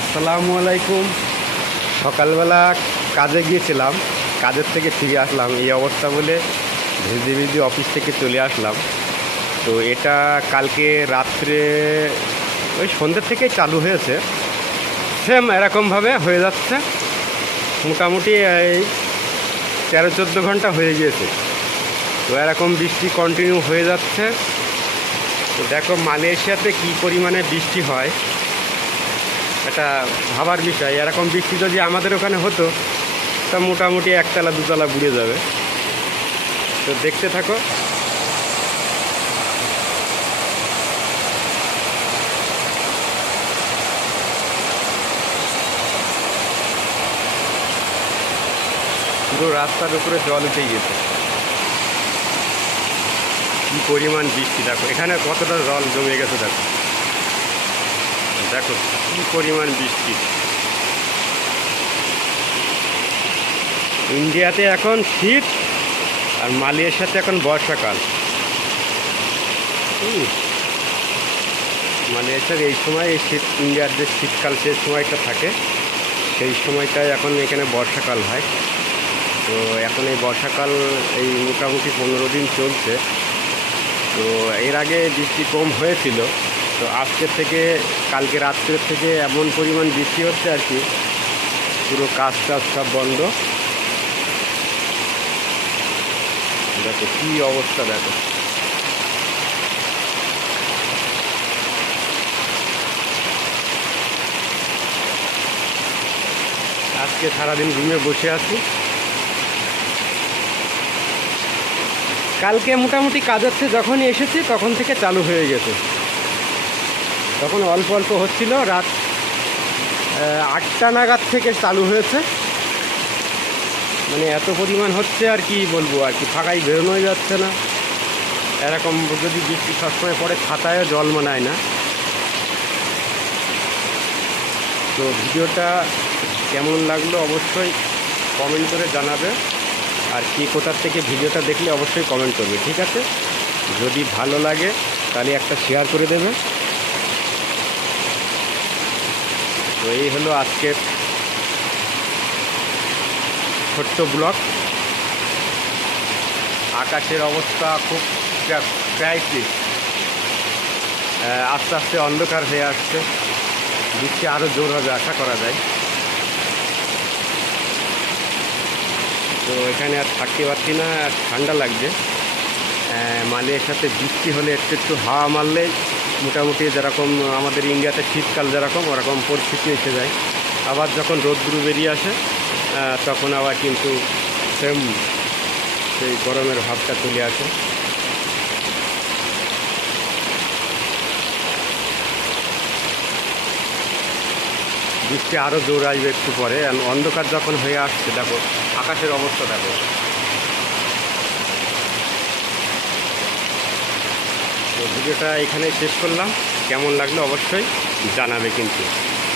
আসসালামু আলাইকুম। সকালবেলা কাজে গিয়েছিলাম, কাজের থেকে ফিরে আসলাম এই অবস্থা বলে ভিজে ভিজে অফিস থেকে চলে আসলাম। তো এটা কালকে রাত্রে ওই সন্ধ্যে থেকেই চালু হয়েছে, সেম এরকমভাবে হয়ে যাচ্ছে। মোটামুটি এই 13-14 ঘন্টা হয়ে গিয়েছে। তো এরকম বৃষ্টি কন্টিনিউ হয়ে যাচ্ছে। তো দেখো মালয়েশিয়াতে কী পরিমাণে বৃষ্টি হয়, এটা ভাবার বিষয়। এরকম বৃষ্টি যদি আমাদের ওখানে হতো তা মোটামুটি একতলা দুতলা বুড়ে যাবে। তো দেখতে থাকো। পুরো রাস্তার উপরে জল উঠে গেছে। কী পরিমাণ বৃষ্টি দেখো, এখানে কতটা জল জমে গেছে দেখো। দেখো কী পরিমাণ বৃষ্টি। ইন্ডিয়াতে এখন শীত আর মালয়েশিয়াতে এখন বর্ষাকাল। মালয়েশিয়ার এই সময় এই শীত, ইন্ডিয়ার যে শীতকাল সেই সময়টা থাকে সেই সময়টায় এখন এখানে বর্ষাকাল হয়। তো এখন এই বর্ষাকাল এই মোটামুটি 15 দিন চলছে। তো এর আগে বৃষ্টি কম হয়েছিল, তো আজকের থেকে কালকে রাত্রের থেকে এমন পরিমাণ বৃষ্টি হচ্ছে আর কি, পুরো কাজ টাজ সব বন্ধ। দেখো কী অবস্থা দেখো। আজকে সারাদিন রুমে বসে আছি। কালকে মোটামুটি কাজ হচ্ছে, যখনই এসেছি তখন থেকে চালু হয়ে গেছে। তখন অল্প অল্প হচ্ছিল, রাত 8টা নাগাদ থেকে চালু হয়েছে। মানে এত পরিমাণ হচ্ছে আর কি বলবো, আর কি ফাঁকাই বেরোনোই যাচ্ছে না। এরকম যদি বৃষ্টি সবসময় পড়ে ছাতায়ও জল মানায় না। তো ভিডিওটা কেমন লাগলো অবশ্যই কমেন্ট করে জানাবে, আর কি কোথার থেকে ভিডিওটা দেখলে অবশ্যই কমেন্ট করবে, ঠিক আছে? যদি ভালো লাগে তাহলে একটা শেয়ার করে দেবে। তো এই হলো আজকের ছোট্ট ব্লগ। আকাশের অবস্থা খুব ক্রাইসিস, আস্তে আস্তে অন্ধকার হয়ে আসছে। বৃষ্টি আরও জোর হবে আশা করা যায়। তো এখানে আর থাকতে পারছি না, ঠান্ডা লাগছে। মালয়েশিয়াতে বৃষ্টি হলে একটু একটু হাওয়া মারলে মোটামুটি যেরকম আমাদের ইন্ডিয়াতে শীতকাল যেরকম ওরকম পরিস্থিতি এসে যায়। আবার যখন রোদ্দুর বেরিয়ে আসে তখন আবার কিন্তু সেম সেই গরমের ভাবটা চলে আসে। বৃষ্টি আরও জোর আসবে একটু পরে। অন্ধকার যখন হয়ে আসছে দেখো আকাশের অবস্থা দেখো। তো ভিডিওটা এখানেই শেষ করলাম। কেমন লাগলো অবশ্যই জানাবে কিন্তু।